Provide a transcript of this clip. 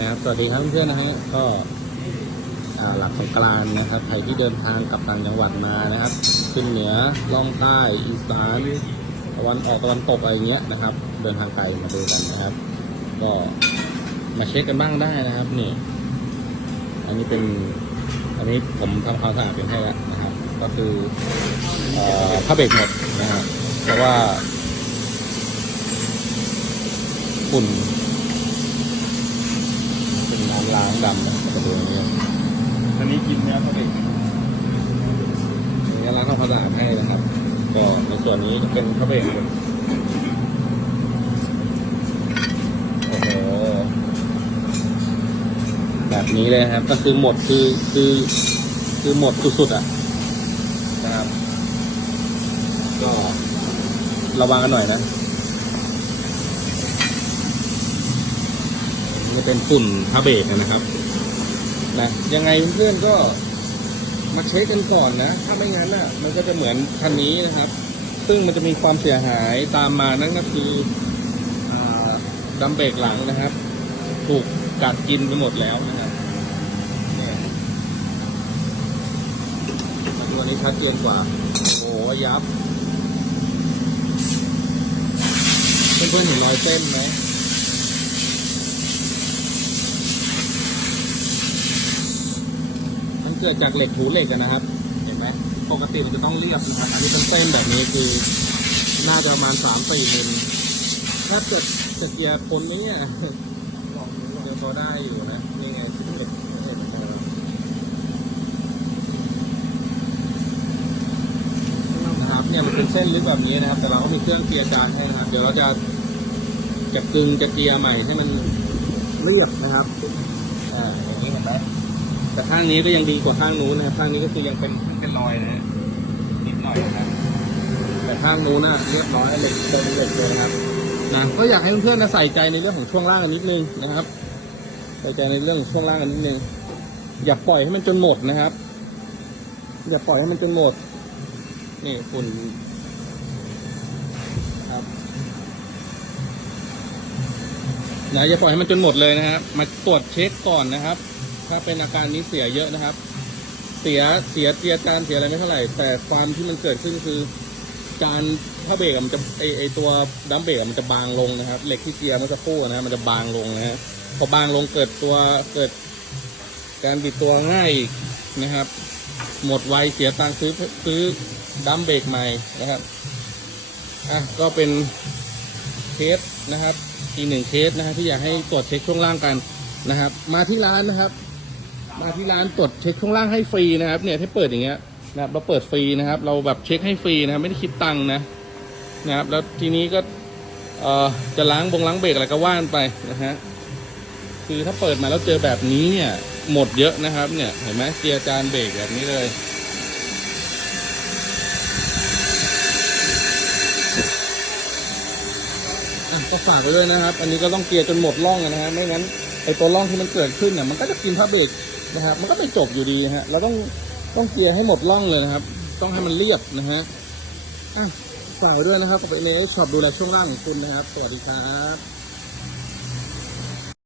นะครับ สวัสดีครับเพื่อนๆนะฮะก็หลักสงกรานนะครับใครที่เดินทางกลับต่างจังหวัดมานะครับ ขึ้นเหนือล่องใต้อีสานตะวันออกตะวันตกอะไรเงี้ยนะครับ เดินทางไกลมาดูกันนะครับ ก็มาเช็คกันบ้างได้นะครับนี่อันนี้เป็นอันนี้ผมทำความสะอาดเป็นให้แล้วนะครับ ก็คือผ้าเบรกหมดนะครับเพราะว่าฝุ่น ล้างดำนะกระดูกนี้อันนี้กินแล้วเขาเด็กนี่ล้างข้าวสารให้นะครับ ก็ในส่วนนี้จะเป็นข้าวเบรกโอ้โหแบบนี้เลยนะครับ ก็คือหมดคือคือคือหมดสุดๆอะนะครับ ก็ระวังกันหน่อยนะ เป็นฝุ่นผ้าเบรกนะครับนะยังไงเพื่อนก็มาเช็คกันก่อนนะ ถ้าไม่งั้นอะ มันก็จะเหมือนคันนี้นะครับ ซึ่งมันจะมีความเสียหายตามมานั่นก็คืออดัมเบรกหลังนะครับ ถูกกัดกินไปหมดแล้วนะครับมาดูอันนี้ชัดเจนกว่า โอ้โหยับ เพื่อนๆเห็นรอยเส้นไหม มัน เกิดจากเหล็กถูเหล็กอะนะครับ เห็นไหมปกติมันจะต้องเรียบนะครับอันนี้เป็นเส้นแบบนี้คือ น่าจะประมาณสามสี่มิลถ้าเกิดจะเกียร์คนนี้เนี่ยเดี๋ยวพอได้อยู่นะนี่ไงที่เหล็กเห็นไหมครับเนี่ยมันเป็นเส้นลึกแบบนี้นะครับ แต่เราก็มีเครื่องเกียร์จานให้นะครับ เดี๋ยวเราจะจะกึงจะเกียร์ใหม่ให้มันเรียบนะครับอ่า แต่ข้างนี้ก็ยังดีกว่าข้างนู้นนะครับข้างนี้ก็คือยังเป็นเป็นรอยนะฮะนิดหน่อยนะครับแต่ข้างนู้นน่ะเรียบร้อยเหล็กเต็มเหล็กเลยนะครับนะก็อยากให้เพื่อนๆนะใส่ใจในเรื่องของช่วงล่างกันนิดนึงนะครับ ใส่ใจในเรื่องของช่วงล่างกันนิดนึงอย่าปล่อยให้มันจนหมดนะครับ อย่าปล่อยให้มันจนหมด นี่ฝุ่นครับนะอย่าปล่อยให้มันจนหมดเลยนะครับ มาตรวจเช็คก่อนนะครับ ถ้าเป็นอาการนี้เสียเยอะนะครับ เสียเสียเจียจานเสียอะไรไม่เท่าไหร่ แต่ความที่มันเกิดขึ้นคือ จานถ้าเบรกมันจะไอไอตัวดัมเบรกมันจะบางลงนะครับเหล็กที่เจียร์เมื่อสักครู่นะมันจะบางลงนะฮะพอบางลงเกิดตัวเกิด การบิดตัวง่ายนะครับ หมดไวเสียตังค์ซื้อซื้อดัมเบรกใหม่นะครับอะก็เป็นเคสนะครับ อีกหนึ่งเคสนะฮะที่อยากให้ตรวจเช็คช่วงล่างกันนะครับ มาที่ร้านนะครับ มาที่ร้านตรวจเช็คช่วงล่างให้ฟรีนะครับเนี่ยถ้าเปิดอย่างเงี้ยนะครับเราเปิดฟรีนะครับ เราแบบเช็คให้ฟรีนะครับไม่ได้คิดตังค์นะนะครับ แล้วทีนี้ก็เอ่อจะล้างบงล้างเบรกอะไรก็ว่านไปนะฮะคือถ้าเปิดมาแล้วเจอแบบนี้เนี่ยหมดเยอะนะครับ เนี่ยเห็นไหมเกียร์จานเบรกแบบนี้เลยอะก็ฝากไว้ด้วยนะครับ อันนี้ก็ต้องเกียร์จนหมดร่องนะฮะไม่งั้นไอตัวร่องที่มันเกิดขึ้นเนี่ยมันก็จะกินผ้าเบรก นะครับ มันก็ไม่จบอยู่ดีฮะ เราต้องต้องเกียร์ให้หมดร่องเลยนะครับ ต้องให้มันเรียบนะฮะอะฝากด้วยนะครับกับเอเนช็อปดูแลช่วงล่างของคุณนะครับ สวัสดีครับ